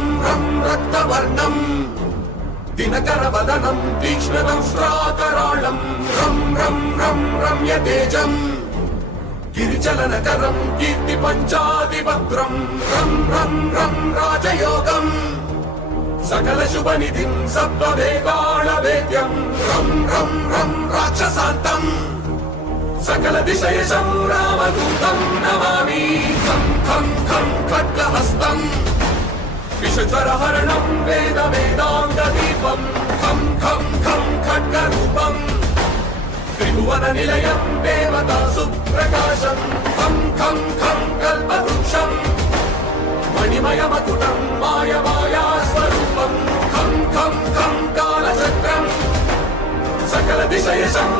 रं रं रक्तवर्णं दिनकरवदनं तीक्ष्णदंष्ट्राकराळं रं रं रं रम्यतेजं गिरिचलनकरं कीर्तिपञ्चादिभद्रं रं रं रं राजयोगम् सकलशुभनिधिं सप्तवेदालवेद्यं रं रं रं राक्षसान्तम् सकलदिशयशं रामदूतं नमामि खं खं खं खड्गहस्तम् विषज्वरहरणं वेदवेदाङ्गदीपं खं खं खं खड्गरूपम् त्रिभुवननिलयं देवतासुप्रकाशं खं खं खं कल्पवृक्षम् मणिमयमकुटं मायमायास्वरूपं खं खं खं कालचक्रम् सकलदिशयशं